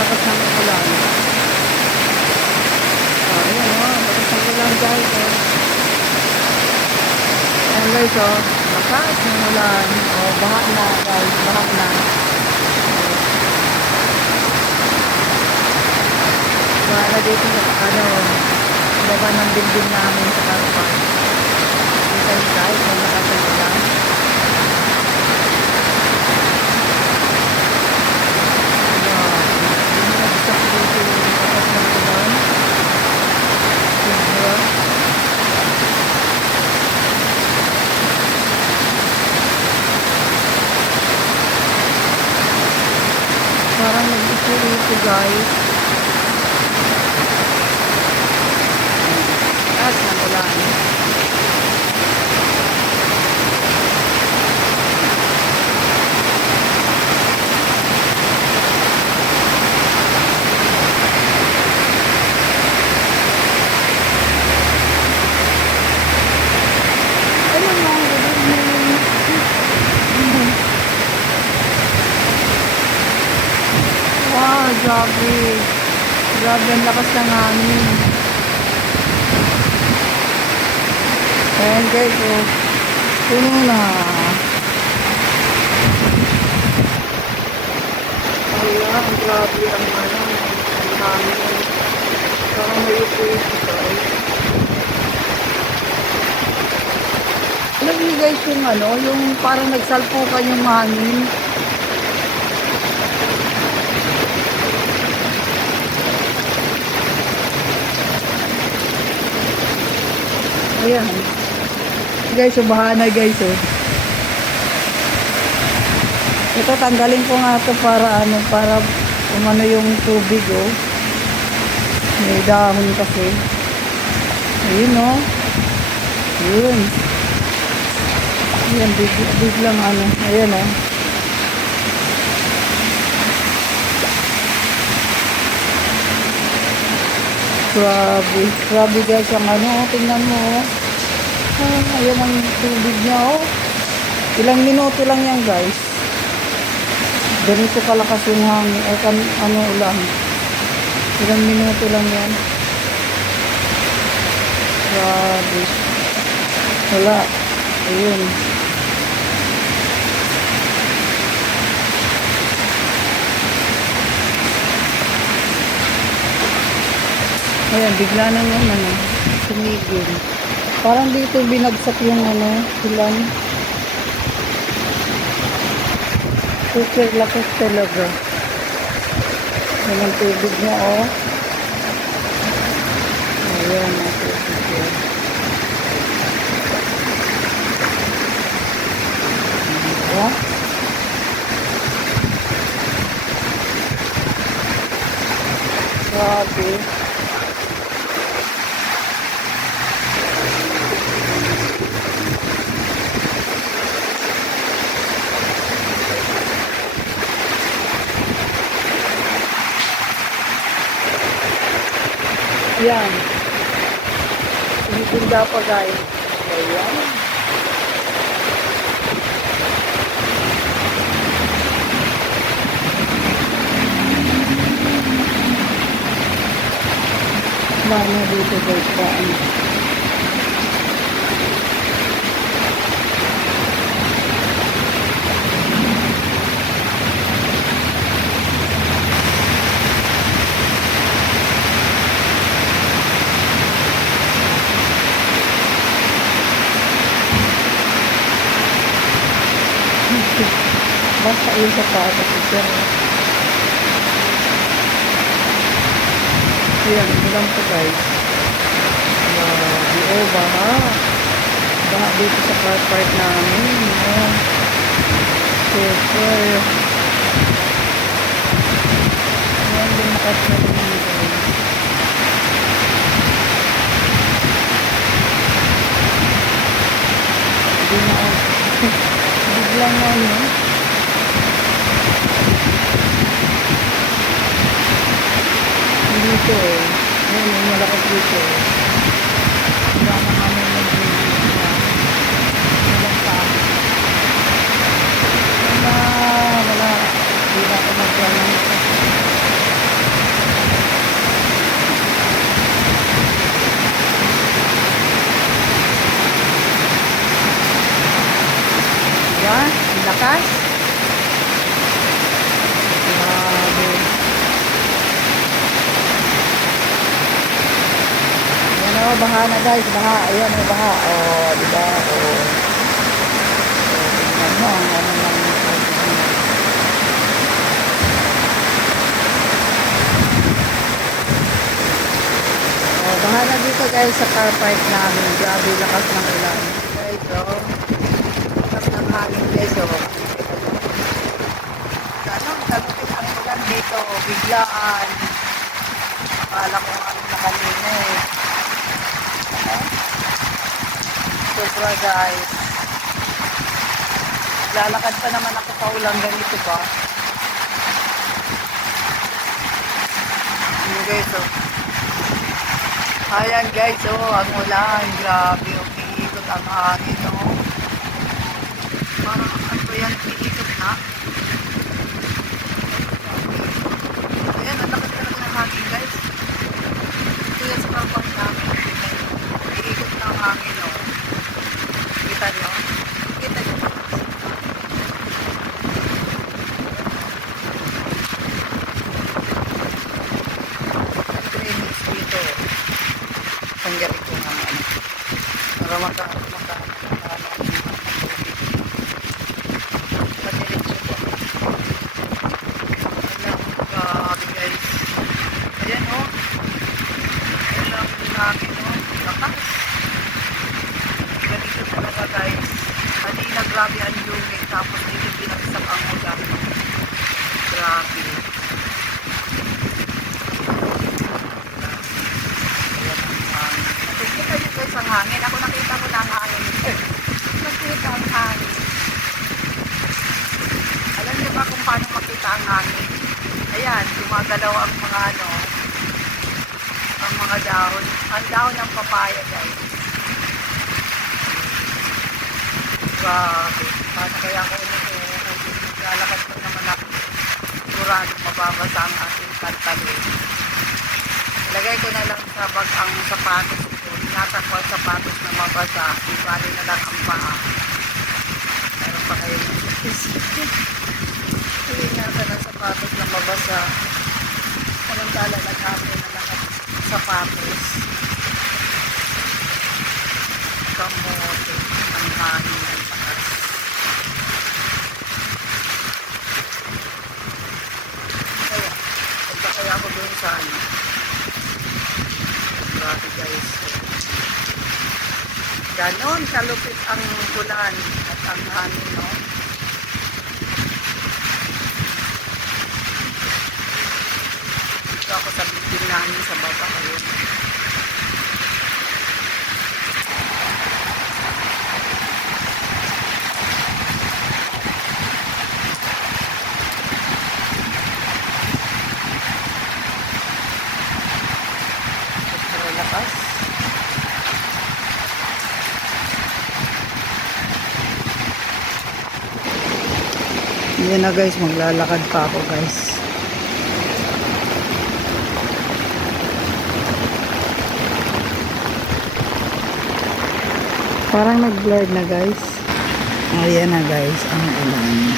lakas ng ulan. Ayan o, lakas ng ulan guys. Ayan guys o, lakas ng ulan. O, baha na guys, baha na. Baha na dito sa baba ng building namin sa car park. Kita nyo guys, ang lakas ng ulan. Parang nag-ito guys. Taas ng ulan. Wow, grabe. Grabe ang lakas ng hangin. Ayan guys, oh. Puno na. Ayan, grabe ang hangin. Parang may ito guys. Alam niyo guys yung parang nagsalpukan yung hangin. Ayan. Guys, baha na guys oh. Ito tanggalin ko nga ito para umano yung tubig oh. May dahon kasi. Ayun oh. Ayun. Ayan, biglang ayan oh. Grabe. Grabe guys ang tingnan mo oh. Ayan ang tubig niya oh. Ilang minuto lang yan guys. Ganito kalakas yung hangin. Ulan. Ilang minuto lang yan. Grabe. Wala. Ayun. Ayan, bigla na yung tumigil. Parang dito binagsak yung ulan. Super lakas talaga. Yan ang tubig niya oh. Ayan ang tubig niya. Ayan. Grabe. Yan. Tinitinda pa guys. Ayan. Mana dito guys pa basta yung sapatos sir. Ayan, bilang po guys. Baha. Baha dito sa car park namin. Ayan. Super. Ayan, lumakas na rin guys. Hindi na biglang dito eh. Ayan, yung malakas dito eh. Wala na kami walang tao. Wala. Hindi na ako mag-ano. baha na guys, baha. Ayan, may baha. Oh, di ba? Oh. Tingnan mo, ang ano ng tubig niya. Oh, baha na dito guys sa car park namin. Grabe, lakas ng ulan. Guys, oh. Lakas ng hangin guys, oh. Ganun, talupin ang ulan dito. Oh, biglaan. Akala ko ano na kanina eh. Ano? Sobra guys. Lalakad pa naman ako pa ulang ganito pa. Ayan guys, oh. Ayan guys, oh, ang ulan. Grabe, oh, umiikot ang hangin, oh. Parang ano ba yan, umiikot na? Ayan, ang lakas talaga ng hangin guys. Ito yan sa karpang namin. Umiikot na ang hangin, oh. Kita nyo? Kita nyo? Dito tanggalin ko ng ano para madiretso po. Ayan, grabe guys. Ayan o, ayan ang namin o, lakas ganito talaga guys. Kanina grabe ang lumig tapos dito binagsak ang ulan. Grabe. Nakikita nyo guys ang hangin. Ako nakita ko na ang hangin. Nakita ang hangin. Alam nyo ba kung paano makita ang hangin? Ayan, gumagalaw ang mga ano, ang mga dahon. Ang dahon ng papaya guys. Grabe. Paano kaya ako lalakad ko naman ako. Sigurado mababasa ang ating pantalon. Ilagay ko na lang sa bag ang sapatos ko. Inatak ko ang sapatos na mabasa. Ibali na lang ang paa. Meron pa kayo ng ingatan ang sapatos na mabasa. Samantala nagkapin na lang ang sapatos. Kamote. Ang hangin ng takas. Kaya, punta kaya ako doon sa ano. Grabe guys. Ganon kalupit ang ulan at ang hangin, no? Dito ako sa building namin sa baba kayo. Lakas. Yan na guys, maglalakad pa ako guys. Parang nag-blur na guys. Ayan na guys, ang ulan.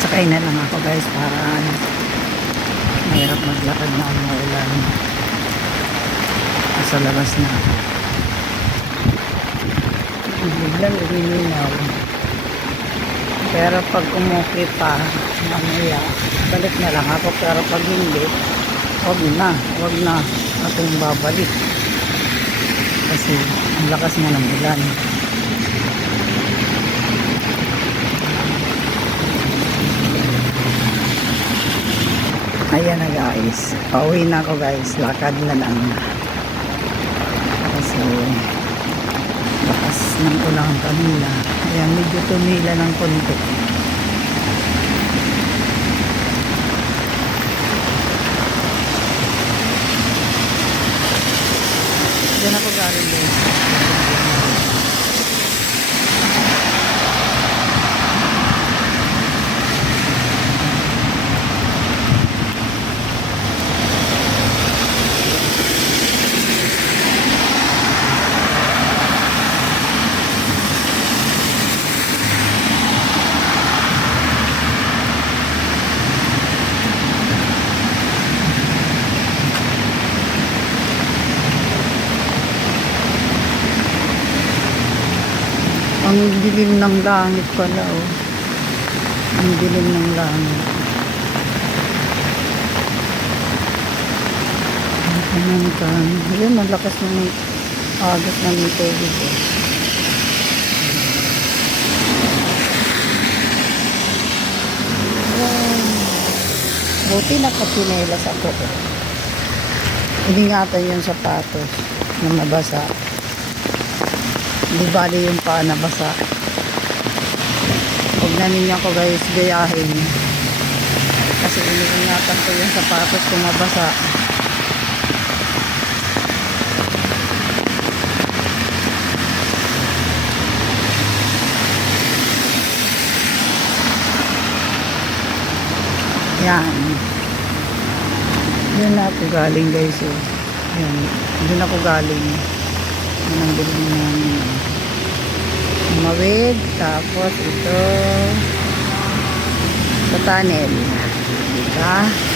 Sakay na lang ako guys para mahirap maglakad na ang ulan. Nasa labas na ako. Biglang luminaw. Pero pag umukit pa, mamaya, balik na lang ako. Pero pag hindi, wag na akong babalik. Kasi ang lakas na ng ulan. Ayan na guys. Pauwi na ako guys. Lakad na lang. Kasi lakas ng ulan kanina. Ayan, medyo tumila ng konti. Diyan ako galing guys. Ang dilim ng langit pala, oh. Ang dilim ng langit. Kanang-kan. Ayun, malakas ng agos ng tubig, oh. Wow. Buti nakapinelas ako, oh. Iningatan yung sapatos na nabasa. Di bali yung paa nabasa. Huwag na ninyo ko guys gayahin. Kasi iningatan ko yung sapatos kung mabasa. Yan. Doon ako galing guys. Oh. Yan. Doon ako galing. Yan ang bilhin namin. Mawid. Tapos ito. Sa tunnel. Diba?